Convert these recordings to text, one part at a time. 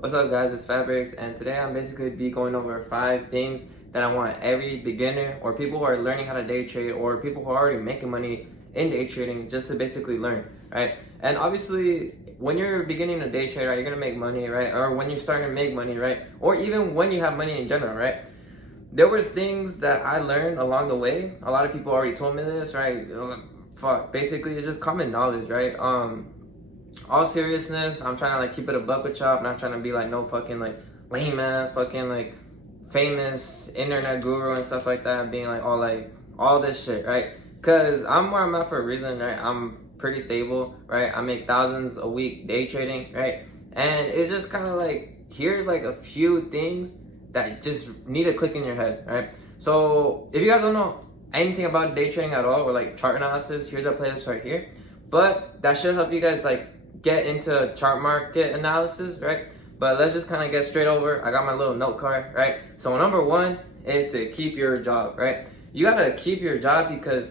What's up guys, it's Fabrics, and today I'm basically be going over 5 things that I want every beginner or people who are learning how to day trade or people who are already making money in day trading just to basically learn, right? And obviously when you're beginning to day trade, right, you're gonna make money, right? Or when you're starting to make money, right? Or even when you have money in general, right? There was things that I learned along the way. A lot of people already told me this, right? Basically it's just common knowledge, right? All seriousness, I'm trying to like keep it a buck with y'all. I'm not trying to be like no fucking like lame ass fucking like famous internet guru and stuff like that, being like all this shit, right? Cause I'm where I'm at for a reason, right? I'm pretty stable, right? I make thousands a week day trading, right? And it's just kind of like, here's like a few things that just need to click in your head, right? So if you guys don't know anything about day trading at all or like chart analysis, here's a playlist right here. But that should help you guys like get into chart market analysis, right? But let's just kind of get straight over. I got my little note card, right? So number 1 is to keep your job, right? You gotta keep your job because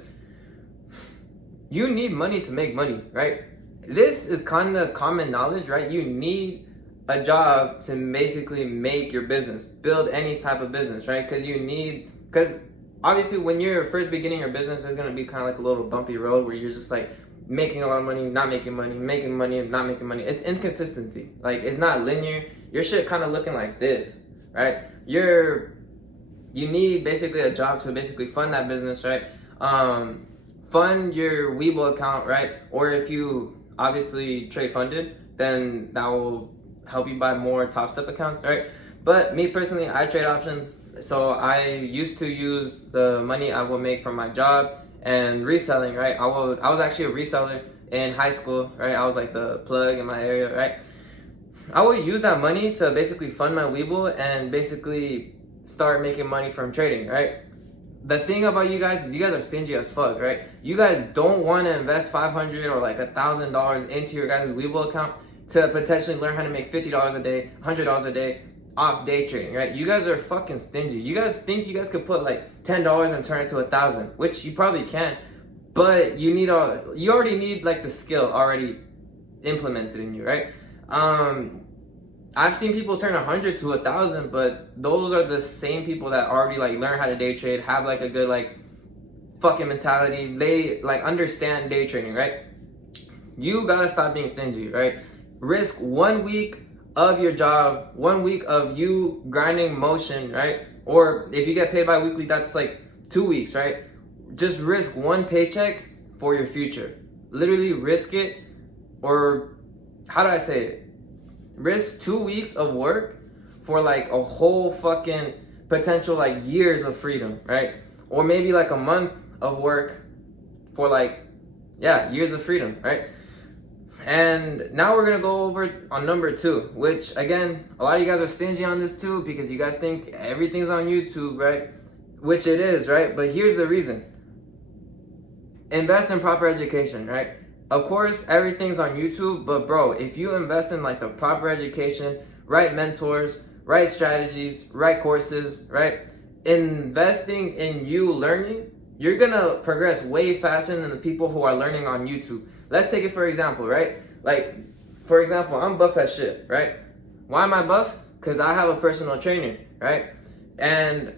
you need money to make money, right? This is kind of common knowledge, right? You need a job to basically make your business, build any type of business, right? Because obviously when you're first beginning your business, there's gonna be kind of like a little bumpy road where you're just like making a lot of money, not making money, making money, not making money. It's inconsistency. Like it's not linear. Your shit kind of looking like this, right? You need basically a job to basically fund that business, right? Fund your Webull account, right? Or if you obviously trade funded, then that will help you buy more Top Step accounts, right? But me personally, I trade options. So I used to use the money I would make from my job and reselling, right? I was actually a reseller in high school, right? I was like the plug in my area, right? I would use that money to basically fund my Webull and basically start making money from trading, right? The thing about you guys is you guys are stingy as fuck, right? You guys don't want to invest $500 or like $1,000 into your guys' Webull account to potentially learn how to make $50 a day, $100 a day off day trading, right? You guys are fucking stingy. You guys think you guys could put like $10 and turn it to 1,000, which you probably can, but you already need like the skill already implemented in you, right? I've seen people turn 100 to 1,000, but those are the same people that already like learn how to day trade, have like a good like fucking mentality. They like understand day trading, right? You gotta stop being stingy, right? Risk 1 week of your job, 1 week of you grinding motion, right? Or if you get paid bi-weekly, that's like 2 weeks, right? Just risk 1 paycheck for your future. Literally risk it, or how do I say it? Risk 2 weeks of work for like a whole fucking potential like years of freedom, right? Or maybe like a month of work for like, yeah, years of freedom, right? And now we're gonna go over on number 2, which again, a lot of you guys are stingy on this too because you guys think everything's on YouTube, right? Which it is, right? But here's the reason. Invest in proper education, right? Of course, everything's on YouTube, but bro, if you invest in like the proper education, right mentors, right strategies, right courses, right? Investing in you learning, you're gonna progress way faster than the people who are learning on YouTube. Let's take it for example, right? Like, for example, I'm buff as shit, right? Why am I buff? Because I have a personal trainer, right? And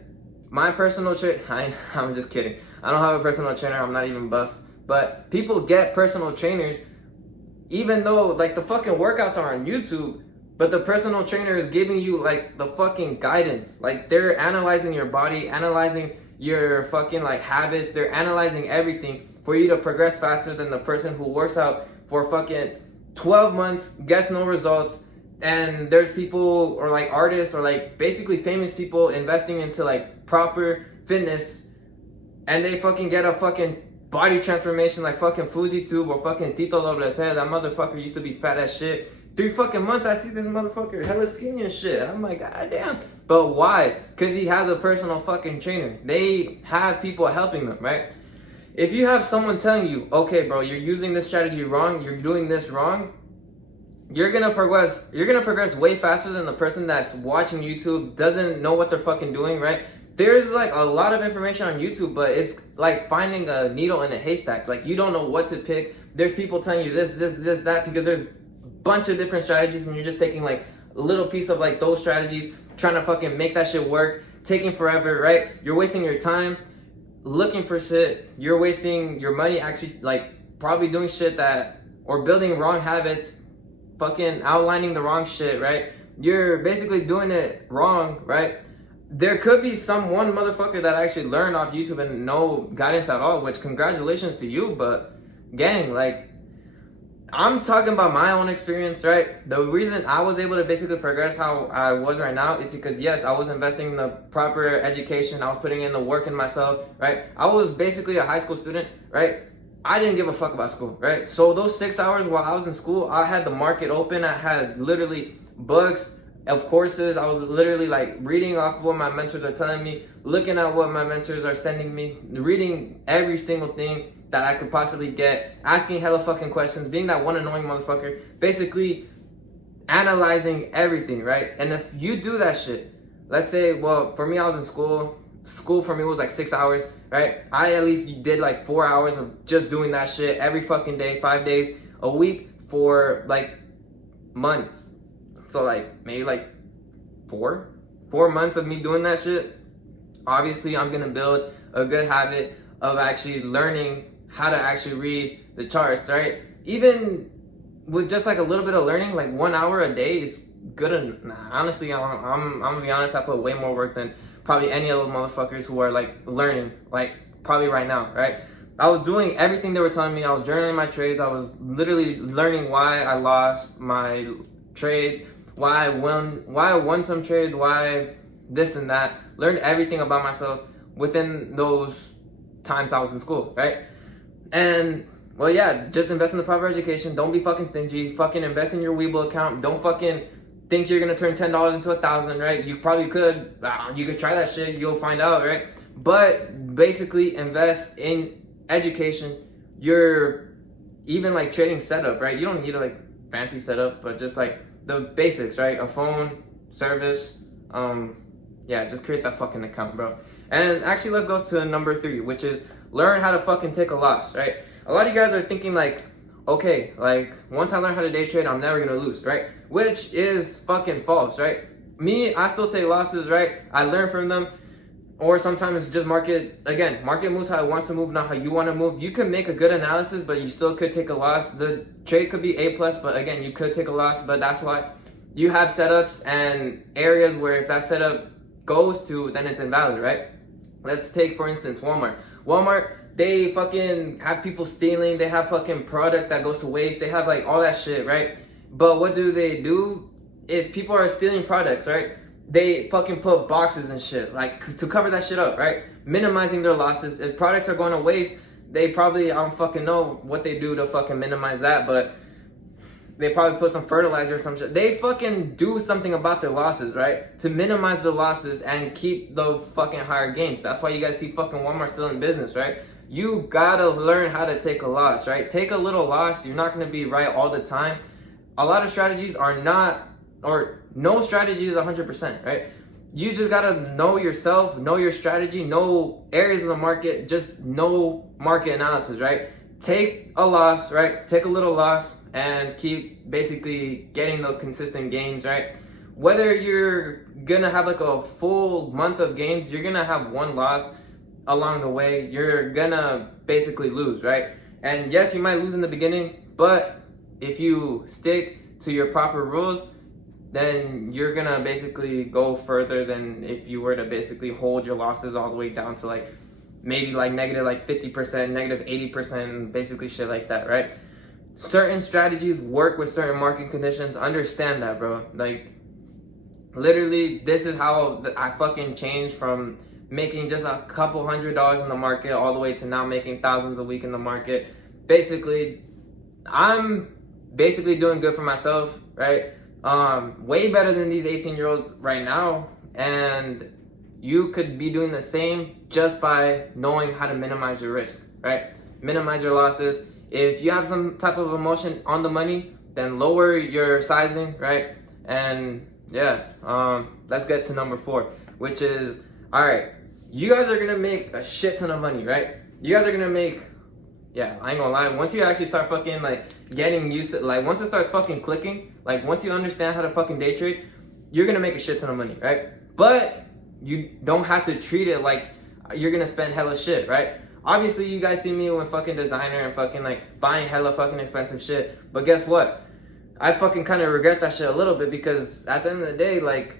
my personal trainer, I'm just kidding. I don't have a personal trainer, I'm not even buff. But people get personal trainers even though like the fucking workouts are on YouTube, but the personal trainer is giving you like the fucking guidance. Like they're analyzing your body, analyzing your fucking like habits, they're analyzing everything for you to progress faster than the person who works out for fucking 12 months, gets no results. And there's people or like artists or like basically famous people investing into like proper fitness, and they fucking get a fucking body transformation like fucking FujiTube or fucking Tito Lopez. That motherfucker used to be fat as shit. 3 fucking months I see this motherfucker hella skinny and shit. I'm like, god damn. But why? Because he has a personal fucking trainer. They have people helping them, right? If you have someone telling you, okay bro, you're using this strategy wrong, you're doing this wrong, you're gonna progress way faster than the person that's watching YouTube, doesn't know what they're fucking doing, right? There's like a lot of information on YouTube, but it's like finding a needle in a haystack. Like you don't know what to pick. There's people telling you this, that, because there's a bunch of different strategies and you're just taking like little piece of like those strategies, trying to fucking make that shit work, taking forever, right? You're wasting your time looking for shit. You're wasting your money actually like probably doing shit that, or building wrong habits, fucking outlining the wrong shit, right? You're basically doing it wrong, right? There could be one motherfucker that actually learned off YouTube and no guidance at all, which congratulations to you, but gang, like, I'm talking about my own experience, right? The reason I was able to basically progress how I was right now is because, yes, I was investing in the proper education. I was putting in the work in myself, right? I was basically a high school student, right? I didn't give a fuck about school, right? So those 6 hours while I was in school, I had the market open. I had literally books of courses. I was literally like reading off of what my mentors are telling me, looking at what my mentors are sending me, reading every single thing that I could possibly get, asking hella fucking questions, being that one annoying motherfucker, basically analyzing everything, right? And if you do that shit, let's say, well, for me, I was in school. School for me was like 6 hours, right? I at least did like 4 hours of just doing that shit every fucking day, 5 days a week for like months. So like maybe like four months of me doing that shit. Obviously, I'm gonna build a good habit of actually learning how to actually read the charts, right? Even with just like a little bit of learning, like 1 hour a day is good. Honestly, I'm gonna be honest, I put way more work than probably any other motherfuckers who are like learning, like probably right now, right? I was doing everything they were telling me. I was journaling my trades. I was literally learning why I lost my trades, why I won some trades, why this and that. Learned everything about myself within those times I was in school, right? And well, yeah, just invest in the proper education. Don't be fucking stingy. Fucking invest in your Webull account. Don't fucking think you're gonna turn $10 into 1,000, right? You probably could. You could try that shit. You'll find out, right? But basically, invest in education. You're even like trading setup, right? You don't need a like fancy setup, but just like the basics, right? A phone, service. Yeah, just create that fucking account, bro. And actually, let's go to number 3, which is learn how to fucking take a loss, right? A lot of you guys are thinking like, okay, like once I learn how to day trade, I'm never gonna lose, right? Which is fucking false, right? Me, I still take losses, right? I learn from them. Or sometimes it's just market moves how it wants to move, not how you want to move. You can make a good analysis, but you still could take a loss. The trade could be A+, but again, you could take a loss, but that's why you have setups and areas where if that setup goes to, then it's invalid, right? Let's take, for instance, Walmart. Walmart, they fucking have people stealing. They have fucking product that goes to waste. They have like all that shit, right? But what do they do if people are stealing products, right? They fucking put boxes and shit, like to cover that shit up, right? Minimizing their losses. If products are going to waste, they probably, I don't fucking know what they do to fucking minimize that, but they probably put some fertilizer or some shit. They fucking do something about their losses, right? To minimize the losses and keep the fucking higher gains. That's why you guys see fucking Walmart still in business, right? You gotta learn how to take a loss, right? Take a little loss. You're not gonna be right all the time. A lot of strategies are not, or no strategy is 100%, right? You just gotta know yourself, know your strategy, know areas of the market, just know market analysis, right? Take a loss, right? Take a little loss and keep basically getting the consistent gains, right? Whether you're gonna have like a full month of gains, you're gonna have one loss along the way. You're gonna basically lose, right? And yes, you might lose in the beginning, but if you stick to your proper rules, then you're gonna basically go further than if you were to basically hold your losses all the way down to like maybe like negative like 50%, negative 80%, basically shit like that, right? Certain strategies work with certain market conditions. Understand that, bro. Like literally, this is how I fucking changed from making just a couple $100s in the market all the way to now making thousands a week in the market. Basically, I'm basically doing good for myself, right? Way better than these 18-year-olds right now, and you could be doing the same just by knowing how to minimize your risk, right? Minimize your losses. If you have some type of emotion on the money, then lower your sizing, right? And yeah, let's get to number 4, which is, all right, you guys are gonna make a shit ton of money, right? You guys are gonna make, yeah, I ain't gonna lie, once you actually start fucking like getting used to, like once it starts fucking clicking, Like, once you understand how to fucking day trade, you're gonna make a shit ton of money, right? But you don't have to treat it like you're gonna spend hella shit, right? Obviously, you guys see me with fucking designer and fucking like buying hella fucking expensive shit. But guess what? I fucking kind of regret that shit a little bit, because at the end of the day, like,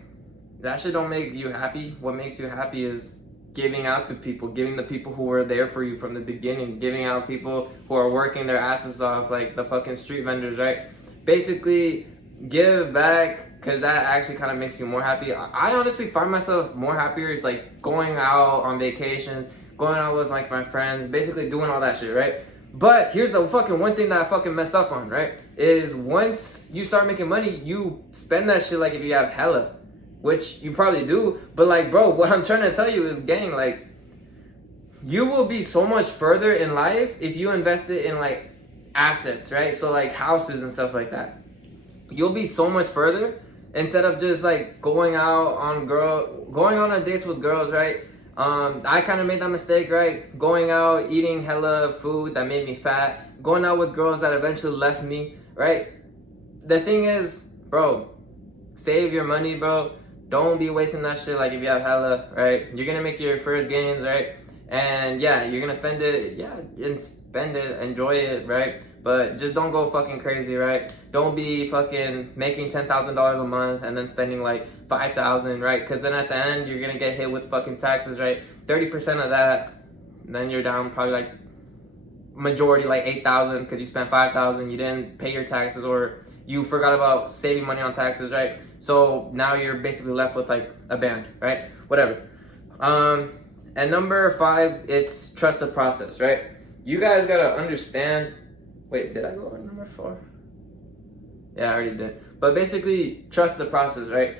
that shit don't make you happy. What makes you happy is giving out to people, giving the people who were there for you from the beginning, giving out people who are working their asses off, like the fucking street vendors, right? Basically, give back, because that actually kind of makes you more happy. I honestly find myself more happier like going out on vacations, going out with like my friends, basically doing all that shit, right? But here's the fucking one thing that I fucking messed up on, right? Is once you start making money, you spend that shit like if you have hella, which you probably do. But like, bro, what I'm trying to tell you is, gang, like, you will be so much further in life if you invest it in like assets, right? So like houses and stuff like that. You'll be so much further instead of just like going on dates with girls, right? I kind of made that mistake, right? Going out, eating hella food that made me fat, going out with girls that eventually left me, right? The thing is, bro, save your money, bro. Don't be wasting that shit like if you have hella, right? You're gonna make your first gains, right? And yeah, you're gonna spend it, enjoy it, right? But just don't go fucking crazy, right? Don't be fucking making $10,000 a month and then spending like $5,000, right? Because then at the end, you're gonna get hit with fucking taxes, right? 30% of that, then you're down probably like majority like 8,000 because you spent 5,000, you didn't pay your taxes, or you forgot about saving money on taxes, right? So now you're basically left with like a band, right? Whatever. And number 5, it's trust the process, right? You guys gotta understand. Wait, did I go on number 4? Yeah, I already did. But basically, trust the process, right?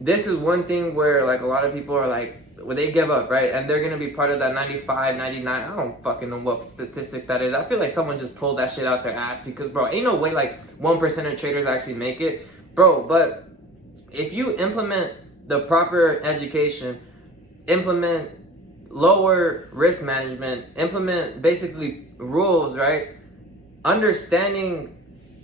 This is one thing where like a lot of people are like, well, they give up, right? And they're gonna be part of that 95, 99. I don't fucking know what statistic that is. I feel like someone just pulled that shit out their ass, because, bro, ain't no way like 1% of traders actually make it, bro. But if you implement the proper education, implement lower risk management, implement basically rules, right? Understanding,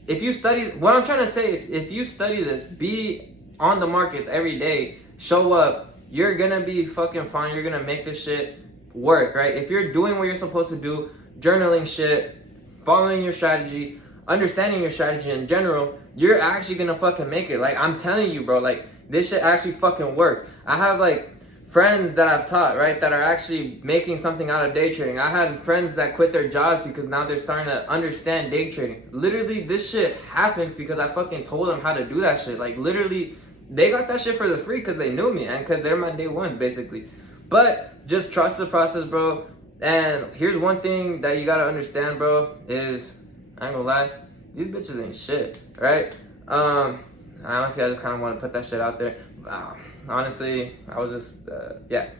if you study, what I'm trying to say, if you study this, be on the markets every day, show up, you're gonna be fucking fine. You're gonna make this shit work, right? If you're doing what you're supposed to do, journaling shit, following your strategy, understanding your strategy in general, you're actually gonna fucking make it. Like, I'm telling you, bro, like, this shit actually fucking works. I have like friends that I've taught, right, that are actually making something out of day trading. I had friends that quit their jobs because now they're starting to understand day trading. Literally, this shit happens because I fucking told them how to do that shit. Like, literally, they got that shit for the free because they knew me and because they're my day ones, basically. But just trust the process, bro. And here's one thing that you gotta understand, bro, is, I ain't gonna lie, these bitches ain't shit, right? Honestly, I just kind of want to put that shit out there. Honestly, I was just, yeah.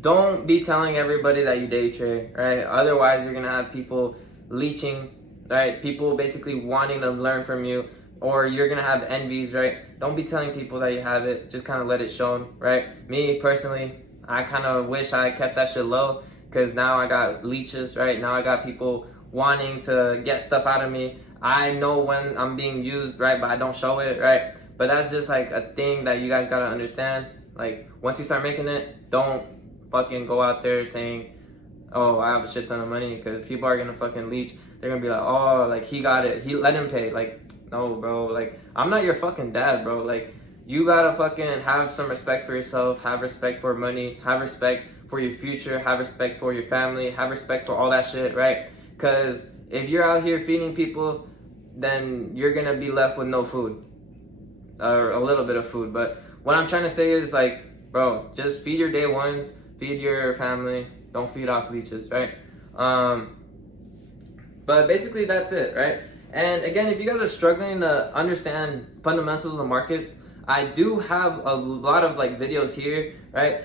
Don't be telling everybody that you day trade, right? Otherwise, you're gonna have people leeching, right? People basically wanting to learn from you, or you're gonna have envies, right? Don't be telling people that you have it. Just kind of let it show, right? Me, personally, I kind of wish I kept that shit low, because now I got leeches, right? Now I got people wanting to get stuff out of me. I know when I'm being used, right, but I don't show it, right? But that's just like a thing that you guys gotta understand. Like, once you start making it, don't fucking go out there saying, oh, I have a shit ton of money, because people are gonna fucking leech. They're gonna be like, oh, like, he got it, he let him pay. Like, no, bro, like, I'm not your fucking dad, bro. Like, you gotta fucking have some respect for yourself, have respect for money, have respect for your future, have respect for your family, have respect for all that shit, right? Because if you're out here feeding people, then you're gonna be left with no food, or a little bit of food. But what I'm trying to say is, like, bro, just feed your day ones, feed your family, don't feed off leeches, right? But basically that's it, right? And again, if you guys are struggling to understand fundamentals of the market, I do have a lot of like videos here, right?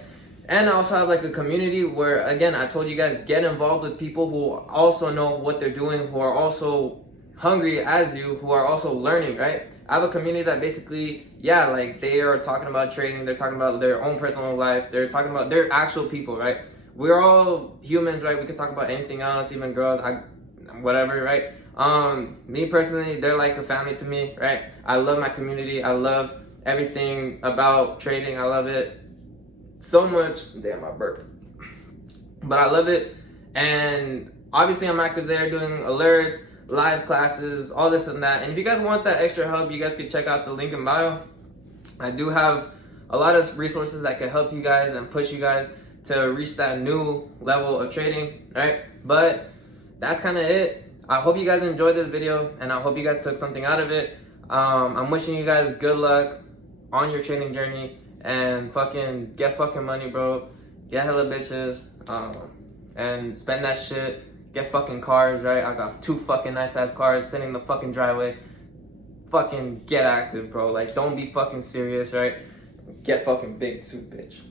And I also have like a community where, again, I told you guys, get involved with people who also know what they're doing, who are also hungry as you, who are also learning, right? I have a community that basically, yeah, like, they are talking about trading, they're talking about their own personal life, they're talking about, they're actual people, right? We're all humans, right? We could talk about anything else, even girls, whatever, right? Me personally, they're like a family to me, right? I love my community. I love everything about trading. I love it so much. Damn, I burped. But I love it. And obviously I'm active there doing alerts, live classes, all this and that. And if you guys want that extra help, you guys can check out the link in bio. I do have a lot of resources that can help you guys and push you guys to reach that new level of trading, right? But that's kind of it. I hope you guys enjoyed this video, and I hope you guys took something out of it. I'm wishing you guys good luck on your trading journey, and fucking get fucking money, bro. Get hella bitches, and spend that shit. Get fucking cars, right? I got 2 fucking nice ass cars sitting in the fucking driveway. Fucking get active, bro. Like, don't be fucking serious, right? Get fucking big too, bitch.